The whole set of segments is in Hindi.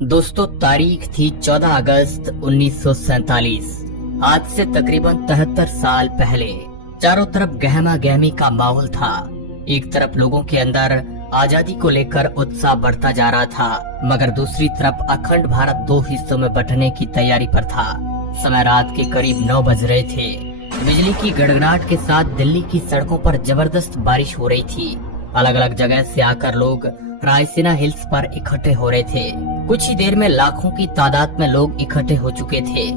दोस्तों, तारीख थी 14 अगस्त 1947। आज से तकरीबन 73 साल पहले चारों तरफ गहमा गहमी का माहौल था। एक तरफ लोगों के अंदर आजादी को लेकर उत्साह बढ़ता जा रहा था, मगर दूसरी तरफ अखंड भारत दो हिस्सों में बंटने की तैयारी पर था। समय रात के करीब 9 बज रहे थे। बिजली की गड़गड़ाहट के साथ दिल्ली की सड़कों पर जबरदस्त बारिश हो रही थी। अलग अलग जगह से आकर लोग रायसीना हिल्स पर इकट्ठे हो रहे थे। कुछ ही देर में लाखों की तादाद में लोग इकट्ठे हो चुके थे।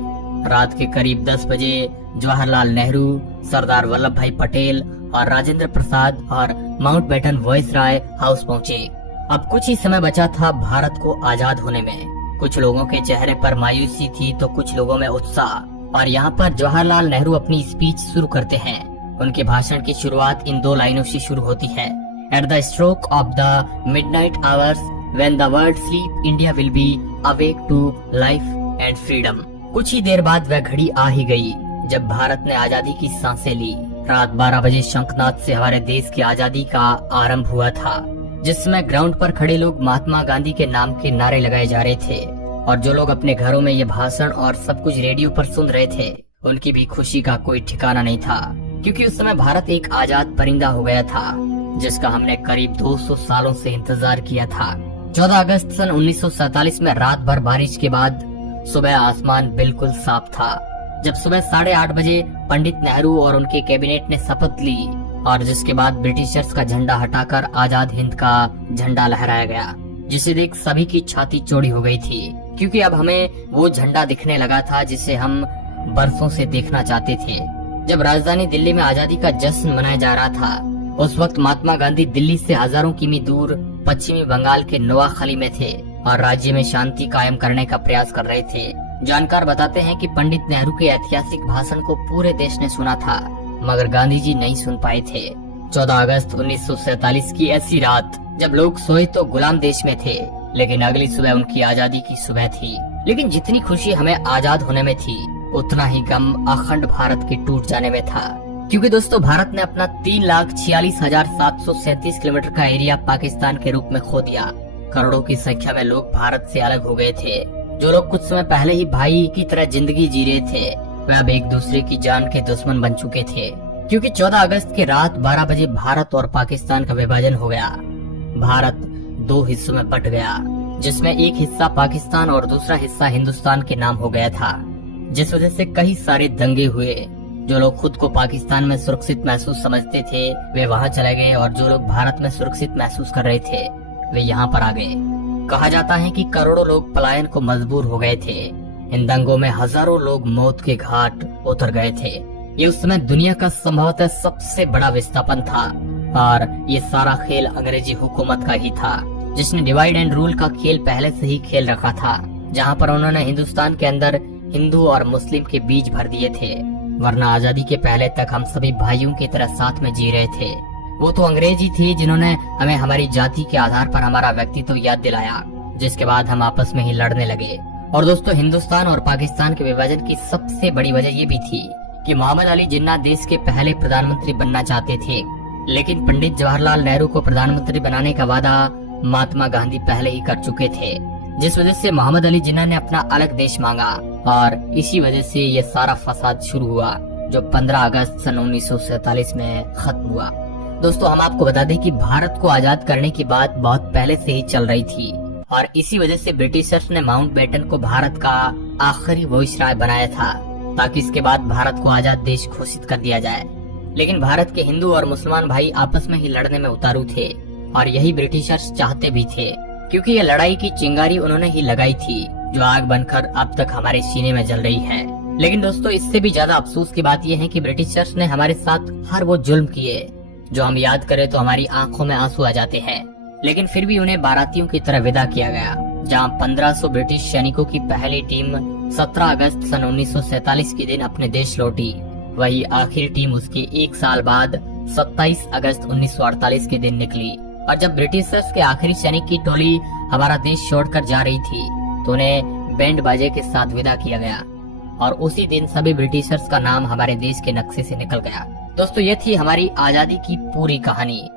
रात के करीब 10 बजे जवाहरलाल नेहरू, सरदार वल्लभ भाई पटेल और राजेंद्र प्रसाद और माउंटबेटन वायसराय हाउस पहुँचे। अब कुछ ही समय बचा था भारत को आजाद होने में। कुछ लोगों के चेहरे पर मायूसी थी तो कुछ लोगों में उत्साह। और यहाँ पर जवाहरलाल नेहरू अपनी स्पीच शुरू करते हैं। उनके भाषण की शुरुआत इन 2 लाइनों से शुरू होती है। At the stroke of the midnight hours, when the world sleep, India will be awake to life and freedom. कुछ ही देर बाद वह घड़ी आ ही गई जब भारत ने आजादी की सांसें ली। रात 12 बजे शंखनाद से हमारे देश की आजादी का आरंभ हुआ था, जिसमें ग्राउंड पर खड़े लोग महात्मा गांधी के नाम के नारे लगाए जा रहे थे। और जो लोग अपने घरों में ये भाषण और सब कुछ रेडियो पर सुन रहे थे, उनकी भी खुशी का कोई ठिकाना नहीं था, क्योंकि उस समय भारत एक आजाद परिंदा हो गया था, जिसका हमने करीब 200 सालों से इंतजार किया था। 14 अगस्त सन 1947 में रात भर बारिश के बाद सुबह आसमान बिल्कुल साफ था। जब सुबह 8:30 बजे पंडित नेहरू और उनके कैबिनेट ने शपथ ली, और जिसके बाद ब्रिटिशर्स का झंडा हटाकर आजाद हिंद का झंडा लहराया गया, जिसे देख सभी की छाती चौड़ी हो गई थी, क्योंकि अब हमें वो झंडा दिखने लगा था जिसे हम बरसों से देखना चाहते थे। जब राजधानी दिल्ली में आजादी का जश्न मनाया जा रहा था, उस वक्त महात्मा गांधी दिल्ली से हजारों किमी दूर पश्चिमी बंगाल के नोआखली में थे और राज्य में शांति कायम करने का प्रयास कर रहे थे। जानकार बताते हैं कि पंडित नेहरू के ऐतिहासिक भाषण को पूरे देश ने सुना था, मगर गांधी जी नहीं सुन पाए थे। 14 अगस्त 1947 की ऐसी रात जब लोग सोए तो गुलाम देश में थे, लेकिन अगली सुबह उनकी आजादी की सुबह थी। लेकिन जितनी खुशी हमें आजाद होने में थी, उतना ही गम अखंड भारत के टूट जाने में था, क्योंकि दोस्तों भारत ने अपना 3,46,737 किलोमीटर का एरिया पाकिस्तान के रूप में खो दिया। करोड़ों की संख्या में लोग भारत से अलग हो गए थे। जो लोग कुछ समय पहले ही भाई की तरह जिंदगी जी रहे थे, वे अब एक दूसरे की जान के दुश्मन बन चुके थे, क्योंकि 14 अगस्त की रात 12 बजे भारत और पाकिस्तान का विभाजन हो गया। भारत 2 हिस्सों में बट गया, जिसमें एक हिस्सा पाकिस्तान और दूसरा हिस्सा हिंदुस्तान के नाम हो गया था, जिस वजह से कई सारे दंगे हुए। जो लोग खुद को पाकिस्तान में सुरक्षित महसूस समझते थे, वे वहां चले गए, और जो लोग भारत में सुरक्षित महसूस कर रहे थे, वे यहाँ पर आ गए। कहा जाता है कि करोड़ों लोग पलायन को मजबूर हो गए थे। इन दंगों में हजारों लोग मौत के घाट उतर गए थे। ये उस समय दुनिया का संभवतः सबसे बड़ा विस्थापन था, और ये सारा खेल अंग्रेजी हुकूमत का ही था, जिसने डिवाइड एंड रूल का खेल पहले से ही खेल रखा था, जहाँ पर उन्होंने हिंदुस्तान के अंदर हिंदू और मुस्लिम के बीज भर दिए थे। वरना आजादी के पहले तक हम सभी भाइयों की तरह साथ में जी रहे थे। वो तो अंग्रेज ही थे जिन्होंने हमें हमारी जाति के आधार पर हमारा व्यक्तित्व याद दिलाया, जिसके बाद हम आपस में ही लड़ने लगे। और दोस्तों, हिंदुस्तान और पाकिस्तान के विभाजन की सबसे बड़ी वजह ये भी थी कि मोहम्मद अली जिन्ना देश के पहले प्रधानमंत्री बनना चाहते थे, लेकिन पंडित जवाहरलाल नेहरू को प्रधानमंत्री बनाने का वादा महात्मा गांधी पहले ही कर चुके थे, जिस वजह से मोहम्मद अली जिन्ना ने अपना अलग देश मांगा, और इसी वजह से ये सारा फसाद शुरू हुआ, जो 15 अगस्त सन 1947 में खत्म हुआ। दोस्तों, हम आपको बता दें कि भारत को आजाद करने की बात बहुत पहले से ही चल रही थी, और इसी वजह से ब्रिटिशर्स ने माउंटबेटन को भारत का आखिरी वायसराय बनाया था, ताकि इसके बाद भारत को आजाद देश घोषित कर दिया जाए। लेकिन भारत के हिंदू और मुसलमान भाई आपस में ही लड़ने में उतारू थे, और यही ब्रिटिशर्स चाहते भी थे, क्योंकि ये लड़ाई की चिंगारी उन्होंने ही लगाई थी, जो आग बनकर अब तक हमारे सीने में जल रही है। लेकिन दोस्तों, इससे भी ज्यादा अफसोस की बात यह है कि ब्रिटिशर्स ने हमारे साथ हर वो जुल्म किए, जो हम याद करें तो हमारी आंखों में आंसू आ जाते हैं। लेकिन फिर भी उन्हें बारातियों की तरह विदा किया गया। जहां 1500 ब्रिटिश सैनिकों की पहली टीम 17 अगस्त सन 1947 के दिन अपने देश लौटी, वही आखिरी टीम उसके 1 साल बाद 27 अगस्त 1948 के दिन निकली। और जब ब्रिटिशर्स के आखिरी सैनिक की टोली हमारा देश छोड़कर जा रही थी, तो उन्हें बैंड बाजे के साथ विदा किया गया, और उसी दिन सभी ब्रिटिशर्स का नाम हमारे देश के नक्शे से निकल गया। दोस्तों, ये थी हमारी आजादी की पूरी कहानी।